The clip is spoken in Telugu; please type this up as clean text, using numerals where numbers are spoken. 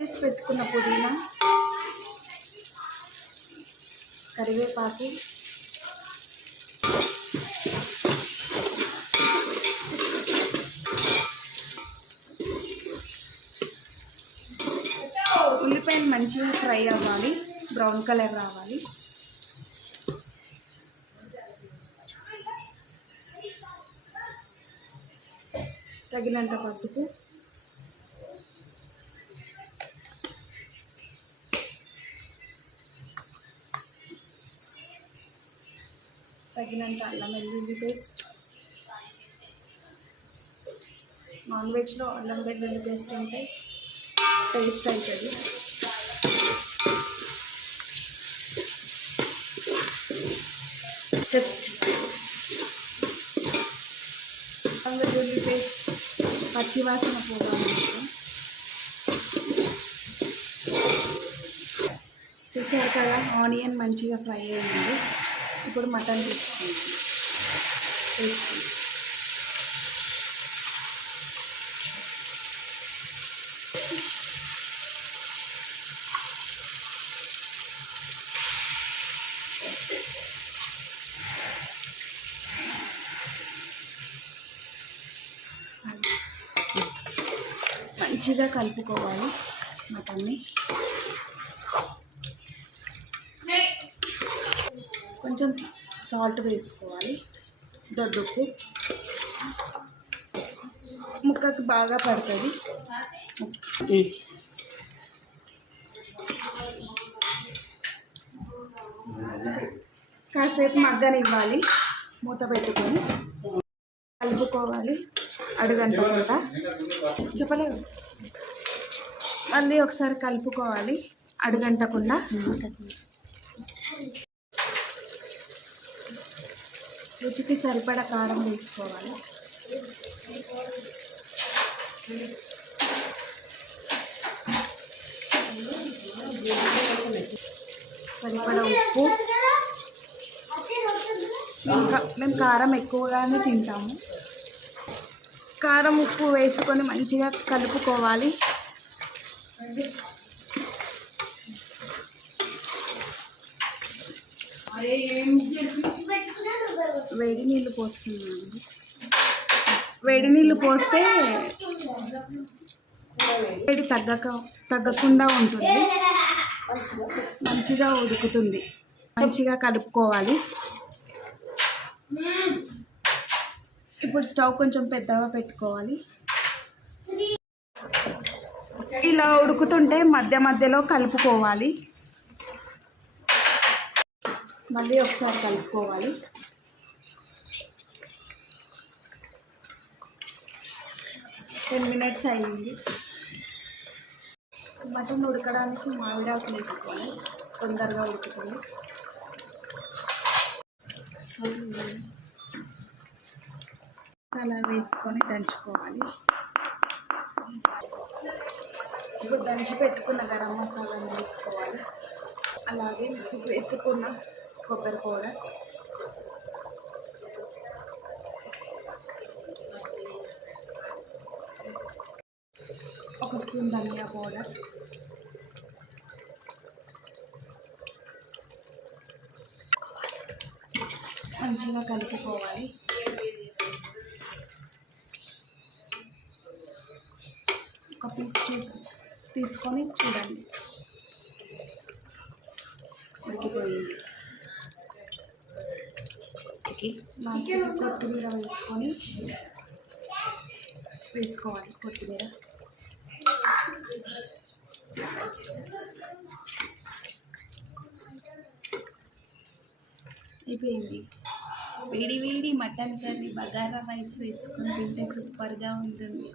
చేసి పెట్టుకున్న పుదీనా, కరివేపాకు, ఉల్లిపాయలు మంచిగా ఫ్రై అవ్వాలి, బ్రౌన్ కలర్ రావాలి. తగినంత పసుపు, తగినంత అల్లం వెల్లుల్లి పేస్ట్. నాన్ వెజ్లో అల్లం వెల్లుల్లి పేస్ట్ అంటే టేస్ట్ అవుతుంది. అల్లం వెల్లుల్లి పేస్ట్ పచ్చివాసన పోవాలి. చూసారు కదా, ఆనియన్ మంచిగా ఫ్రై అయ్యింది. ఇప్పుడు మటన్ తీసుకుంటాం. మంచిగా కలుపుకోవాలి మటన్ని. కొంచెం సాల్ట్ వేసుకోవాలి, దొడ్డుప్పు. ముక్కకు బాగా పడుతుంది. కాసేపు మగ్గనివ్వాలి, మూత పెట్టుకొని కలుపుకోవాలి. అడుగంటకుండా చెప్పలేదు, మళ్ళీ ఒకసారి కలుపుకోవాలి అడుగంటకుండా. రుచికి సరిపడా కారం వేసుకోవాలి. సరిపడా ఉప్పు. మేము కారం ఎక్కువగానే తింటాము. కారం ఉప్పు వేసుకొని మంచిగా కలుపుకోవాలి. వేడి నీళ్ళు పోస్తున్నాను. వేడి నీళ్ళు పోస్తే వేడి తగ్గకుండా ఉంటుంది, మంచిగా ఉడుకుతుంది. మంచిగా కలుపుకోవాలి. ఇప్పుడు స్టవ్ కొంచెం పెద్దగా పెట్టుకోవాలి. ఇలా ఉడుకుతుంటే మధ్య మధ్యలో కలుపుకోవాలి. మళ్ళీ ఒకసారి కలుపుకోవాలి. 10 మినిట్స్ అయింది. మటన్ ఉడకడానికి మామిడాకులు వేసుకోవాలి, తొందరగా ఉడుకుతుంది. అలా వేసుకొని దంచుకోవాలి. ఇప్పుడు దంచి పెట్టుకున్న గరం మసాలాను వేసుకోవాలి. అలాగే మిక్సీకి వేసుకున్న కొబ్బరి పౌడర్, ఒక స్పూన్ ధనియా పౌడర్, మంచిగా కలుపుకోవాలి. ఒక పీస్ తీసుకొని చూడండి, ఉడికిపోయింది. లాస్ట్కి కొత్తిమీర వేసుకోవాలి. కొత్తిమీర అయిపోయింది. వేడి వేడి మటన్ కర్రీ బగారా రైస్ వేసుకొని తింటే సూపర్గా ఉంటుంది.